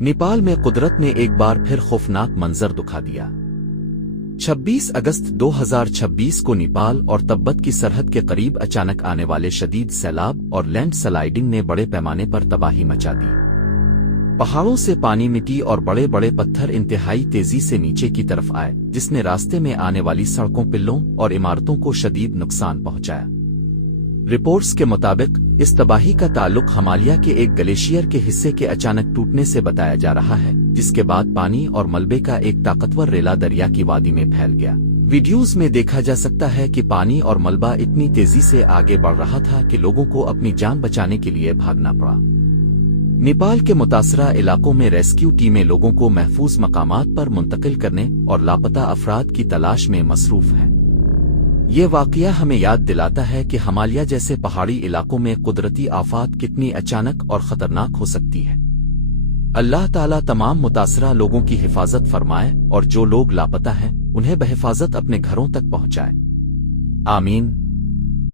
नेपाल में कुदरत ने एक बार फिर खौफनाक मंजर दिखा दिया। 26 अगस्त 2026 को नेपाल और तिब्बत की सरहद के करीब अचानक आने वाले शदीद सैलाब और लैंड स्लाइडिंग ने बड़े पैमाने पर तबाही मचा दी। पहाड़ों से पानी, मिट्टी और बड़े बड़े पत्थर इंतहाई तेजी से नीचे की तरफ आए, जिसने रास्ते में आने वाली सड़कों, पिल्लों और इमारतों को शदीद नुकसान पहुंचाया। रिपोर्ट्स के मुताबिक इस तबाही का ताल्लुक हिमालय के एक ग्लेशियर के हिस्से के अचानक टूटने से बताया जा रहा है, जिसके बाद पानी और मलबे का एक ताकतवर रेला दरिया की वादी में फैल गया। वीडियोस में देखा जा सकता है कि पानी और मलबा इतनी तेजी से आगे बढ़ रहा था कि लोगों को अपनी जान बचाने के लिए भागना पड़ा। नेपाल के मुतासरा इलाकों में रेस्क्यू टीमें लोगों को महफूज मकामात पर मुंतकिल करने और लापता अफराद की तलाश में मसरूफ हैं। ये वाकया हमें याद दिलाता है कि हिमालय जैसे पहाड़ी इलाकों में कुदरती आफात कितनी अचानक और खतरनाक हो सकती है। अल्लाह ताला तमाम मुतासरा लोगों की हिफाजत फरमाए और जो लोग लापता हैं उन्हें बहिफाजत अपने घरों तक पहुंचाए। आमीन।